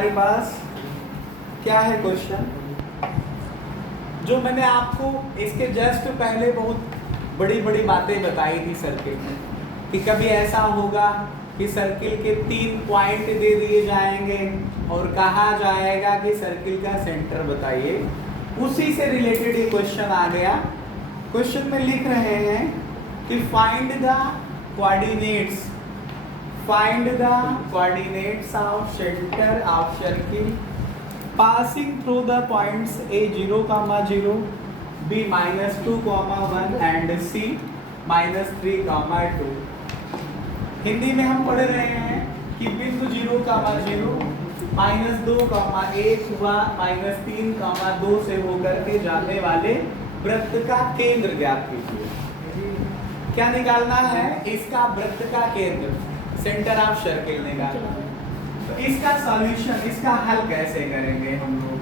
हमारे पास क्या है क्वेश्चन, जो मैंने आपको इसके जस्ट पहले बहुत बड़ी बड़ी बातें बताई थी सर्किल में, कि कभी ऐसा होगा कि सर्किल के 3 पॉइंट दे दिए जाएंगे और कहा जाएगा कि सर्किल का सेंटर बताइए। उसी से रिलेटेड ये क्वेश्चन आ गया। क्वेश्चन में लिख रहे हैं कि find the coordinates of centre of circle passing through the points A 0, 0, B -2, 1 and C -3, 2। Hindi में हम पढ़ रहे हैं कि बिंदु 0, 0, -2, 1 व -3, 2 से होकर के जाने वाले वृत्त का केंद्र ज्ञात कीजिए। क्या निकालना है? इसका वृत्त का केंद्र, सेंटर ऑफ सर्किल निकालना है। तो इसका सॉल्यूशन, इसका हल कैसे करेंगे हम लोग,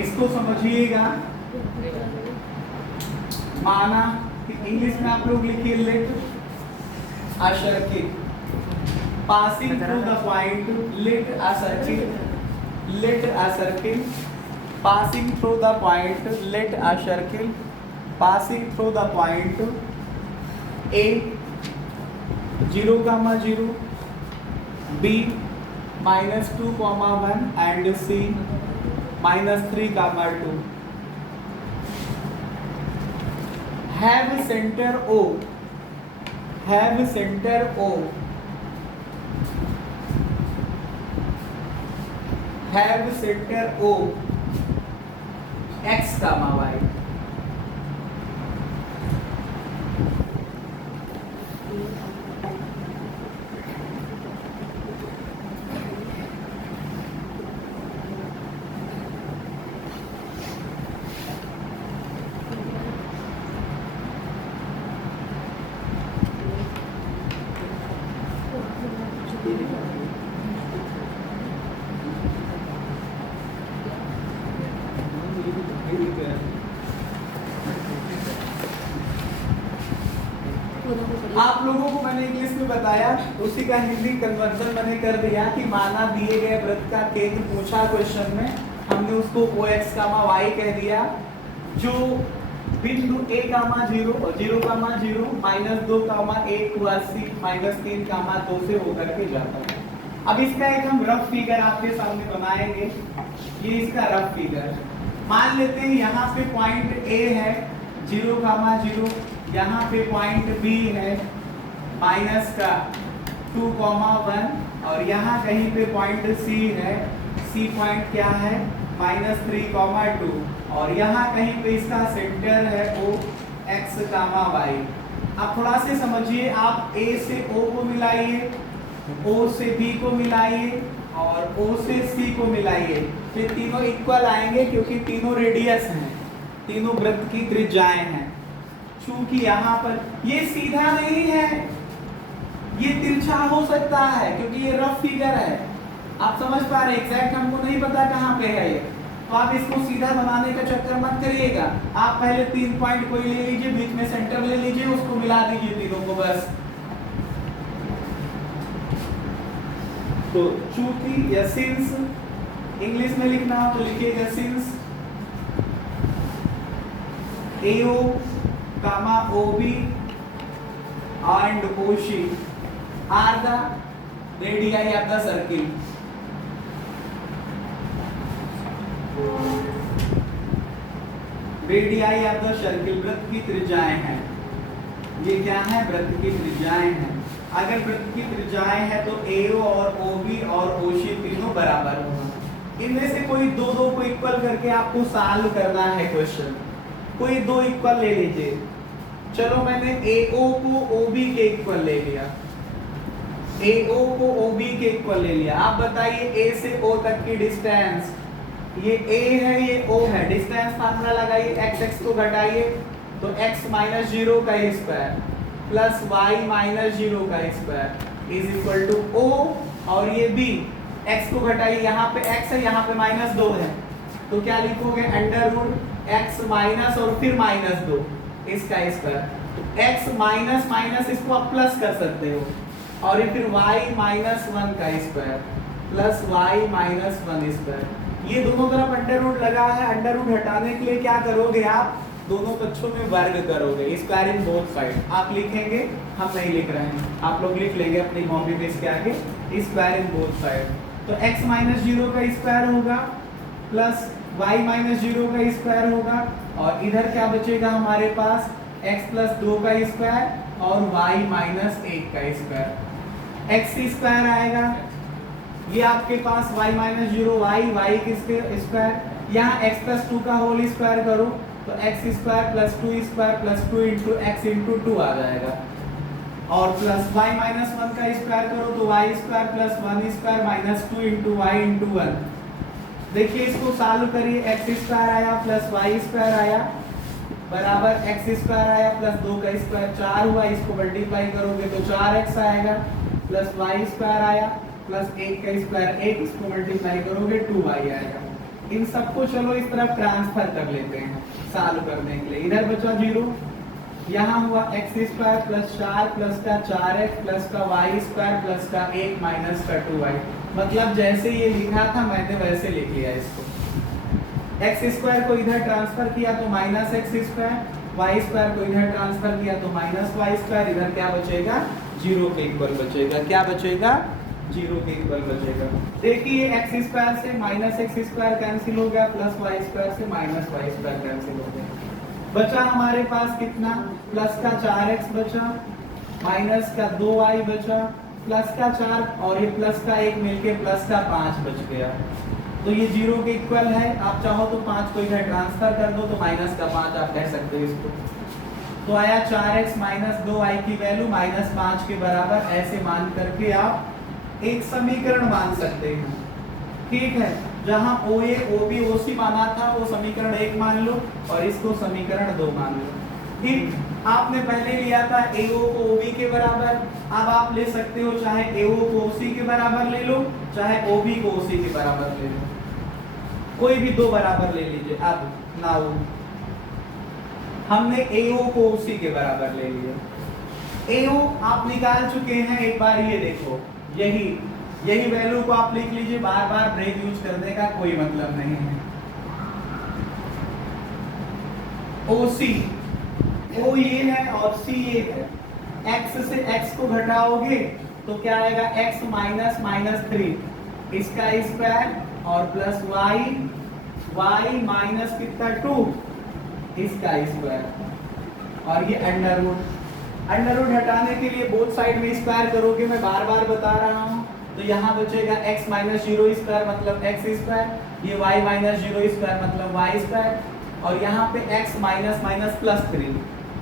इसको समझिएगा। माना कि इंग्लिश में आप लोग लिखिए let a circle passing through the point, let a circle passing through the point, let a circle passing through the point A 0, 0, B -2, 1 and C -3, 2। Have center O x, y। आप लोगों को मैंने English में बताया, उसी का Hindi conversion मैंने कर दिया कि माना दिए गए वृत्त का केंद्र पूछा क्वेश्चन में, हमने उसको OX, Y कह दिया, जो बिंदु A, 0, 0, 0, -2, 1 व C -3, 2 से होकर के जाता है। अब इसका एक हम रफ फिगर आपके सामने बनाएंगे। ये इसका रफ फिगर, मान लेते हैं यहाँ पे पॉइंट A है 0, 0, यहाँ पे पॉइंट B है -2, 1 और यहाँ कहीं पे पॉइंट C है, C पॉइंट क्या है -3, 2 और यहाँ कहीं पे इसका सेंटर है O, X, Y। अब थोड़ा से समझिए, आप A से O को मिलाइए, O से B को मिलाइए और O से C को मिलाइए, फिर तीनों इक्वल आएंगे क्योंकि तीनों रेडियस हैं, तीनों वृत्त की त्रिज्याएं हैं। चूंकि यहाँ पर ये सीधा नहीं है, ये तिरछा हो सकता है क्योंकि ये रफ फिगर है। आप समझ पा रहे हैं, एग्जैक्ट हमको नहीं पता कहाँ पे है ये, तो आप इसको सीधा बनाने का चक्कर मत करिएगा। आप पहले 3 पॉइंट कोई ले लीजिए, बीच में सेंटर ले लीजिए, उसको मिला दीजिए तीनों को बस। तो चूंकि या सिंस इंग्लिश में लिखना हो तो लिखिएगा since AO, OB and OC are the radii of the circle। Radii of the circle वृत्त की त्रिज्याएं हैं। ये क्या है? वृत्त की त्रिज्याएं हैं। अगर वृत्त की त्रिज्याएं हैं तो AO और OB और OC तीनों बराबर होगा। इनमें से कोई दो को इक्वल करके आपको सॉल्व करना है क्वेश्चन। कोई 2 इक्वल ले लीजिए। चलो मैंने AO को OB के इक्वल ले लिया, AO को OB के इक्वल ले लिया। आप बताइए A से O तक की डिस्टेंस, ये A है ये O है, डिस्टेंस फार्मूला लगाइए, x को घटाइए तो x -0 का स्क्वायर प्लस y -0 का square is equal to O, और ये B, x को घटाइए, यहाँ पे x है यहाँ पे -2 है, तो क्या लिखोगे √x माइनस और फिर -2 इसका स्क्वायर। x माइनस इसको आप प्लस कर सकते हो और फिर y -1 का square plus Y minus 1 square. ये दोनों तरफ अंडर रूट लगा है, अंडर रूट हटाने के लिए क्या करोगे आप, दोनों पक्षों में वर्ग करोगे, स्क्वायर इन बोथ साइड। आप लिखेंगे, हम नहीं लिख रहे हैं, आप लोग लिख लेंगे अपनी कॉपी पे इसके आगे, स्क्वायर इन बोथ साइड। तो x माइनस 0 का स्क्वायर होगा प्लस y माइनस 0 का स्क्वायर होगा, और इधर क्या बचेगा हमारे पास, x प्लस 2 का स्क्वायर और y माइनस 1 का स्क्वायर। x स्क्वायर आएगा, ये आपके पास y माइनस 0 y किसके स्क्वायर, यहाँ x प्लस 2 का होल स्क्वायर करो तो x square plus 2 square plus 2 into x into 2 आ जाएगा, और प्लस y माइनस 1 का स्क्वायर करो तो y square plus 1 square minus 2 into Y into 1। देखिए इसको सॉल्व करिए, x स्क्वायर आया प्लस y स्क्वायर आया बराबर x स्क्वायर आया प्लस 2 का स्क्वायर 4 हुआ, इसको मल्टीप्लाई करोगे तो 4x आएगा, प्लस y स्क्वायर आया प्लस 1 का स्क्वायर 1, इसको मल्टीप्लाई करोगे 2y आएगा। इन सबको चलो इस तरफ ट्रांसफर कर लेते हैं सॉल्व करने के लिए। इधर बचा 0, यहाँ हुआ x स्क्वायर प्लस 4 प्लस का 4x प्लस का y स्क्वायर प्लस का 1 माइनस का 2y। मतलब जैसे ये लिखा था मैंने वैसे लिख लिया इसको। x स्क्वायर को इधर ट्रांसफर किया तो minus x square, y square को इधर ट्रांसफर किया तो माइनस y स्क्वायर, इधर क्या बचेगा, 0 के इक्वल बचेगा। क्या बचेगा, 0 के इक्वल बचेगा। देखिए x स्क्वायर से माइनस एक्स स्क्वायर कैंसिल हो गया, प्लस y स्क्वायर से माइनस y स्क्वायर कैंसिल हो गया। बचा हमारे पास कितना, प्लस का 4x बचा माइनस का 2y बचा प्लस का 4 और ये प्लस का 1 मिलके प्लस का 5 बच गया। तो ये 0 के इक्वल है। आप चाहो तो 5 को इधर ट्रांसफर कर दो तो माइनस का 5 आप कह सकते हो इसको। तो आया 4x माइनस 2y की वैल्यू माइनस 5 के बराबर। ऐसे मान करके आप एक समीकरण मान सकते हैं, ठीक है। जहां OA OB OC माना था वो समीकरण 1 मान लो और इसको समीकरण 2 मान लो, ठीक। आपने पहले लिया था AO को OB के बराबर, अब आप ले सकते हो चाहे AO को OC के बराबर ले लो, चाहे OB को OC के बराबर ले लो, कोई भी दो बराबर ले लीजिए। अब नाउ हमने AO को OC के बराबर ले लिया। AO आप निकाल चुके हैं, एक बार ये देखो, यही वैल्यू को आप लिख लीजिए, बार बार ब्रेक यूज करने का कोई मतलब नहीं है। OC O ये है और C ये है। x से x को घटाओगे तो क्या आएगा, x माइनस माइनस 3 इसका स्क्वायर और प्लस y माइनस कितना 2 इसका स्क्वायर और ये अंडर रूट हटाने के लिए बोथ साइड में स्क्वायर करोगे, मैं बार बार बता रहा हूँ। तो यहाँ बचेगा x माइनस 0 स्क्वायर मतलब x स्क्वायर, ये y माइनस 0 स्क्वायर मतलब y स्क्वायर, और यहाँ पे x माइनस माइनस प्लस 3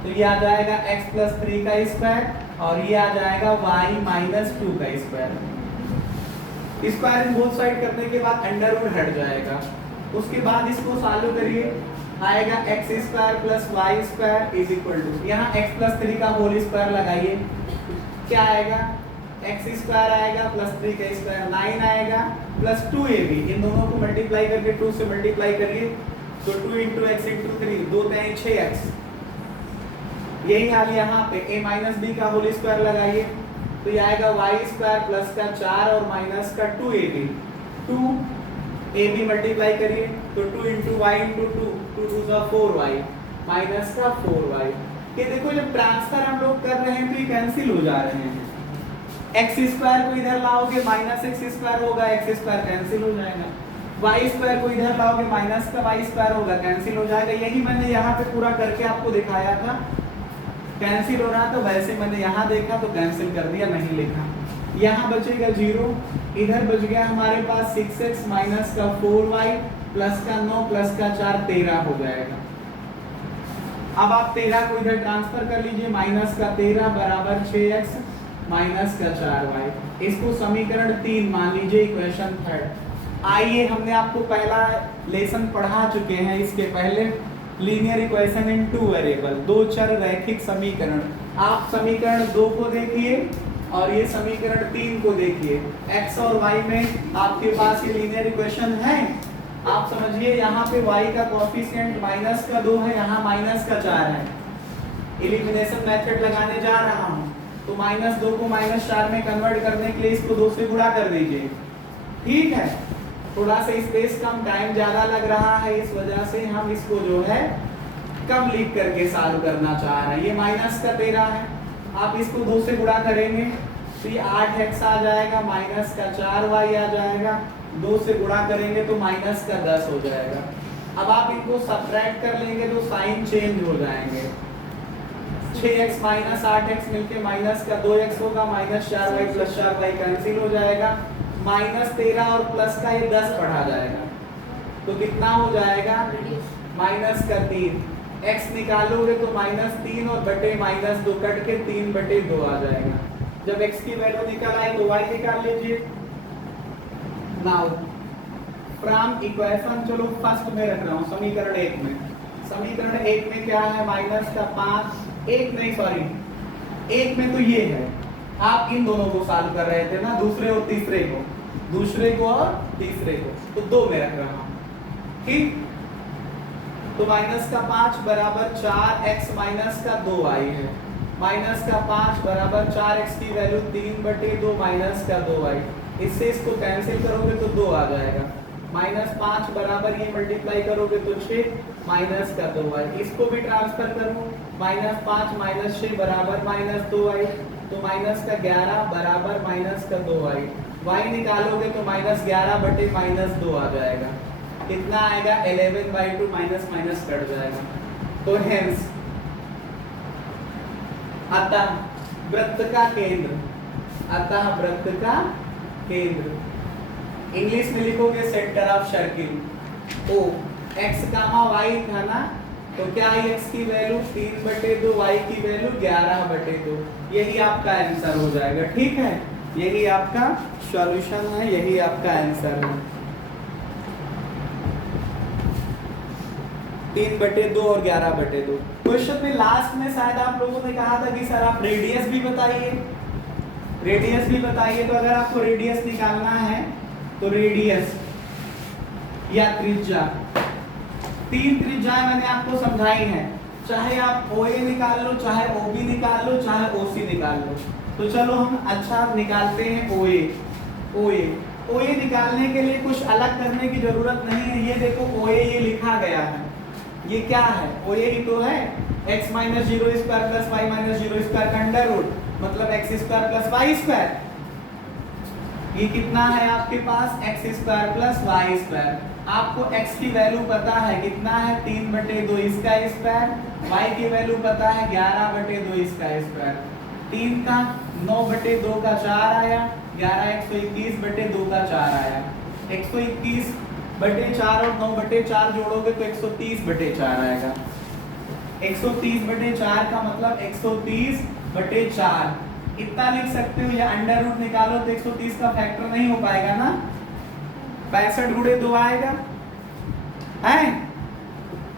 तो ये आ जाएगा x प्लस 3 का स्क्वायर और ये आ जाएगा y माइनस 2 का square. Square in both side करने के बाद अंडर रूट हट जाएगा। उसके बाद इसको सॉल्व करिए, आएगा x square plus y square is equal to, यहाँ x प्लस 3 का होल स्क्वायर लगाइए, क्या आएगा, x स्क्वायर आएगा प्लस 3 का स्क्वायर 9 आएगा प्लस 2ab, इन दोनों को मल्टीप्लाई करके 2 से मल्टीप्लाई करिए तो 2 इंटू एक्स इंटू 3 2 3 6x। यही हाल यहाँ पे a माइनस बी का होल स्क्वायर लगाइए तो ये आएगा y स्क्वायर प्लस का 4 और माइनस का 2ab, 2ab मल्टीप्लाई करिए तो 2 into Y into 2 2 2 4y minus का 4y। ये देखो जब ट्रांसफर हम लोग कर रहे हैं तो ये कैंसिल हो जा रहे हैं। x स्क्वायर को इधर लाओगे माइनस एक्स स्क्वायर होगा, x स्क्वायर कैंसिल हो जाएगा, y स्क्वायर को इधर लाओगे माइनस का y स्क्वायर होगा, कैंसिल हो जाएगा। यही मैंने यहाँ पे पूरा करके आपको दिखाया था, कैंसिल हो रहा तो वैसे मैंने यहाँ देखा तो कैंसिल कर दिया, नहीं लिखा। यहाँ बचेगा 0, इधर बच गया हमारे पास 6x माइनस का 4y प्लस का 9 प्लस का 4 13 हो जाएगा। अब आप 13 को इधर ट्रांसफर कर लीजिए, माइनस का 13 बराबर 6x माइनस का 4y। इसको समीकरण 3 मान लीजिए, इक्वेशन 3। आइए, हमने आपको पहला लेसन पढ़ा चुके हैं इसके पहले, लीनियर इक्वेशन इन 2 वेरिएबल, 2 चर रैखिक समीकरण। आप समीकरण 2 को देखिए और ये समीकरण 3 को देखिए। x और y में आपके पास ये लीनियर इक्वेशन है। आप समझिए यहाँ पे y का कोएफिशिएंट माइनस का 2 है, यहाँ माइनस का 4 है। एलिमिनेशन मेथड लगाने जा रहा हूँ तो माइनस 2 को माइनस 4 में कन्वर्ट करने के लिए इसको 2 से गुणा कर दीजिए, ठीक है, थोड़ा सा स्पेस कम, टाइम ज्यादा लग रहा है, इस वजह से हम इसको जो है कम लिख करके सॉल्व करना चाह रहे हैं। ये माइनस का 13 है, आप इसको 2 से गुणा करेंगे तो ये 8x आ जाएगा, माइनस का 4y आ जाएगा, 2 से गुणा करेंगे तो माइनस का 10 हो जाएगा। अब आप इनको सब्ट्रैक्ट कर लेंगे तो साइन चेंज हो जाएंगे, 6x माइनस 8x मिलके माइनस का 2x होगा, minus 4y plus 4y cancel हो जाएगा, माइनस 13 और प्लस का ये 10 पढ़ा जाएगा तो कितना हो जाएगा, माइनस का 3, x निकालोगे तो माइनस 3 और बटे माइनस 2 कट के 3/2 आ जाएगा। जब x की वैल्यू निकल आई तो y निकाल लीजिए। नाउ फ्रॉम इक्वेशन, चलो फर्स्ट में रख रहा हूँ, समीकरण 1 में, समीकरण 1 में क्या है, माइनस का 5, 1 नहीं सॉरी 1 में तो ये है, आप इन दोनों को सॉल्व कर रहे थे ना, दूसरे और तीसरे को, दूसरे को और तीसरे को, तो 2 में रख रहा हूँ, ठीक। तो माइनस का 5 बराबर 4x माइनस का 2y है, माइनस का 5 बराबर 4x की वैल्यू 3/2 माइनस का 2y, इससे इसको कैंसिल करोगे तो 2 आ जाएगा, माइनस 5 बराबर ये मल्टीप्लाई करोगे तो 6 माइनस का 2y, इसको भी ट्रांसफर करो, माइनस 5 माइनस 6 बराबर माइनस 2y, तो माइनस का 11 बराबर माइनस का 2y, y निकालोगे तो माइनस 11 बटे माइनस 2 आ जाएगा, कितना आएगा 11/2, माइनस माइनस कट जाएगा। तो हेंस अतः वृत्त का केंद्र, अतः वृत्त का केंद्र, इंग्लिश में लिखोगे centre of circle, O x comma y था ना, तो क्या x की वैल्यू 3/2, y की वैल्यू 11/2, यही आपका आंसर हो जाएगा, ठीक है, यही आपका सॉल्यूशन है, यही आपका आंसर है, 3/2 और 11/2। क्वेश्चन में लास्ट में शायद आप लोगों ने कहा था कि सर आप रेडियस भी बताइए, रेडियस भी बताइए, तो अगर आपको रेडियस निकालना है तो रेडियस या त्रिज्या, 3 त्रिज्याएं मैंने आपको समझाई हैं, चाहे आप OA निकाल लो, चाहे OB निकाल लो, चाहे OC निकाल लो। तो चलो हम अच्छा निकालते हैं OA। OA निकालने के लिए कुछ अलग करने की जरूरत नहीं है, ये देखो OA ये लिखा गया है, ये क्या है, OA ही तो है, x minus 0 square plus y minus 0 square का अंडर रूट, मतलब x square plus y square, ये कितना है आपके पास, x square plus y square, आपको x की वैल्यू पता है कितना है, 3/2 इसका स्क्वायर, y की वैल्यू पता है 11/2 इसका स्क्वायर, 3 का 9/2 का 4 आया, 11 121/2 का 4 आया, 121/4 और 9/4 जोड़ोगे तो 130/4 आएगा, 130/4 का मतलब 130/4, इतना लिख सकते हो, या अंडर रूट निकालो तो 130 का फैक्टर नहीं हो पाएगा ना, 65 गुणे 2 आएगा, है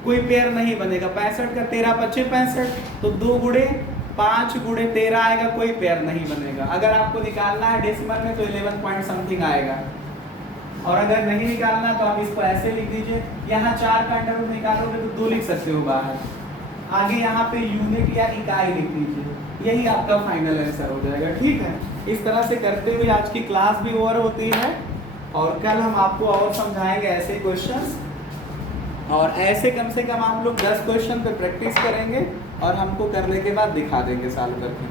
कोई पेयर नहीं बनेगा, 65 का 13 25 65, तो 2 गुणे 5 गुणे 13 आएगा, कोई पेयर नहीं बनेगा। अगर आपको निकालना है डेसिमल में तो 11 पॉइंट समथिंग आएगा, और अगर नहीं निकालना तो आप इसको ऐसे लिख दीजिए, यहाँ 4 का अंडर रूट निकालोगे तो 2 लिख सकते हो बाहर, आगे यहाँ पे यूनिट या इकाई लिख दीजिए, यही आपका फाइनल आंसर हो जाएगा, ठीक है। इस तरह से करते हुए आज की क्लास भी ओवर होती है, और कल हम आपको और समझाएंगे ऐसे क्वेश्चंस, और ऐसे कम से कम आप लोग 10 क्वेश्चन पे प्रैक्टिस करेंगे और हमको करने के बाद दिखा देंगे सॉल्व करके।